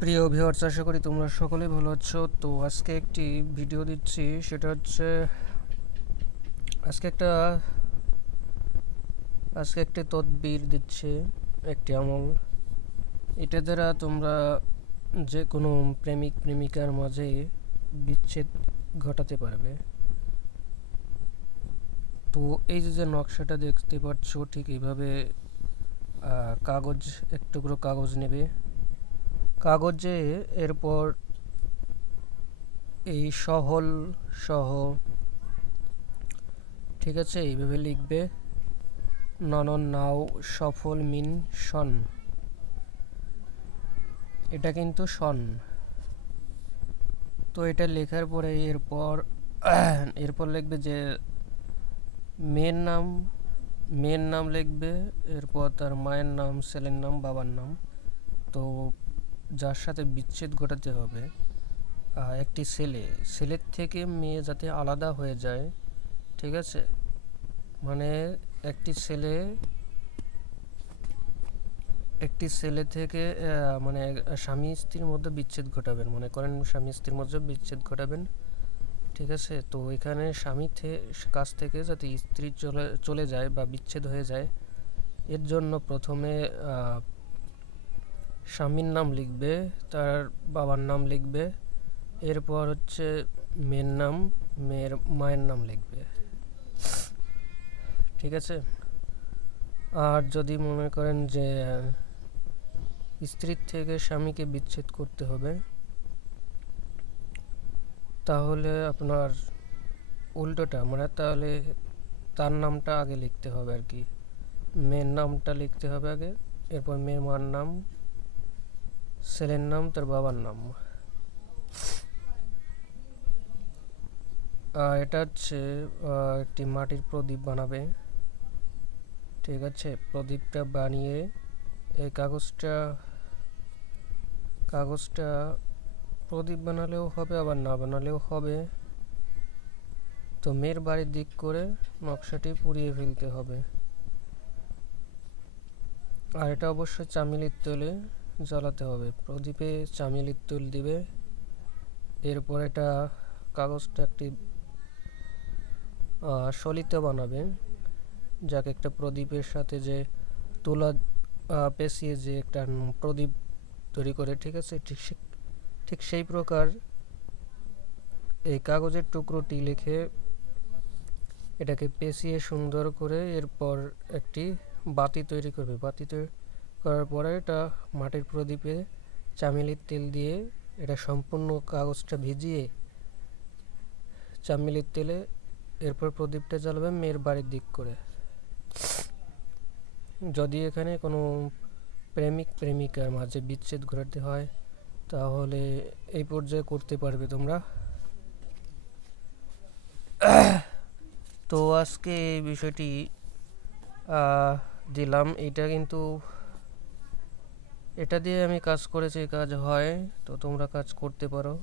প্রিয় ভিউয়ার্স, আশা করি তোমরা সকলেই ভালো আছো। তো আজকে একটি ভিডিও দিচ্ছি, সেটা হচ্ছে আজকে একটা আজকে একটি তদবির দিচ্ছে, একটি আমল। এটা দ্বারা তোমরা যে কোনো প্রেমিক প্রেমিকার মাঝে বিচ্ছেদ ঘটাতে পারবে। তো এই যে নকশাটা দেখতে পাচ্ছ, ঠিক এইভাবে কাগজ, এক টুকরো কাগজ নেবে। কাগজে এরপর এই সহল সহ, ঠিক আছে, এইভাবে লিখবে ননন নাও সফল মিন শন। এটা কিন্তু শন। তো এটা লেখার পরে এরপর লিখবে যে মেয়ের নাম, লিখবে। এরপর তার মায়ের নাম, ছেলের নাম, বাবার নাম। তো যার সাথে বিচ্ছেদ ঘটাতে হবে, একটি ছেলের থেকে মেয়ে যাতে আলাদা হয়ে যায়, ঠিক আছে। মানে একটি ছেলে থেকে মানে স্বামী স্ত্রীর মধ্যে বিচ্ছেদ ঘটাবেন, মনে করেন স্বামী স্ত্রীর মধ্যে বিচ্ছেদ ঘটাবেন, ঠিক আছে। তো এখানে কাছ থেকে যাতে স্ত্রী চলে যায় বা বিচ্ছেদ হয়ে যায়, এর জন্য প্রথমে স্বামীর নাম লিখবে, তার বাবার নাম লিখবে, এরপর হচ্ছে মেয়ের নাম, মেয়ের মায়ের নাম লিখবে, ঠিক আছে। আর যদি মনে করেন যে স্ত্রীর থেকে স্বামীকে বিচ্ছেদ করতে হবে, তাহলে আপনার উল্টোটা, মানে তাহলে তার নামটা আগে লিখতে হবে আর কি। মেয়ের নামটা লিখতে হবে আগে, এরপর মেয়ের মার নাম, ছেলের নাম, তার বাবার নাম। এটা হচ্ছে একটি মাটির প্রদীপ বানাবে, ঠিক আছে। প্রদীপটা বানিয়ে এই কাগজটা প্রদীপ বানালেও হবে, আবার না বানালেও হবে। তো মেয়ের বাড়ির দিক করে নকশাটি পুড়িয়ে ফেলতে হবে। আর এটা অবশ্যই চামেলির তৈলে জ্বালাতে হবে। প্রদীপে চামেলির তৈল দিবে। এরপর এটা কাগজটা একটি সলিতে বানাবে, যাকে একটা প্রদীপের সাথে যে তুলা পেঁচিয়ে যে একটা প্রদীপ তৈরি করে, ঠিক আছে। ঠিক সেই প্রকার এই কাগজের টুকরোটি লিখে এটাকে পেঁচিয়ে সুন্দর করে এরপর একটি বাতি তৈরি করবে। বাতি তৈরি করার পরে এটা মাটির প্রদীপে চামেলির তেল দিয়ে এটা সম্পূর্ণ কাগজটা ভিজিয়ে চামেলির তেলে এরপর প্রদীপটা জ্বালাবে মেয়ের বাড়ির দিক করে। যদি এখানে কোনো প্রেমিক প্রেমিকার মাঝে বিচ্ছেদ ঘটাতে হয়, তাহলে এই পর্যায়ে করতে পারবে তোমরা। তো আজকে এই বিষয়টি দিলাম। এটা দিয়ে আমি কাজ করেছি, কাজ হয়, তো তোমরা কাজ করতে পারো।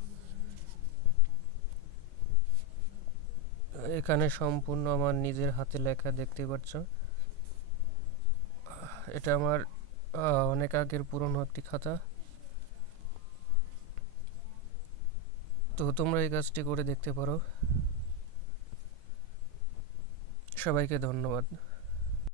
এখানে সম্পূর্ণ আমার নিজের হাতে লেখা, দেখতে পাচ্ছ। এটা আমার অনেক আগের পুরনো একটি খাতা। তো তোমরা এই কাজটি করে দেখতে পারো। সবাইকে ধন্যবাদ।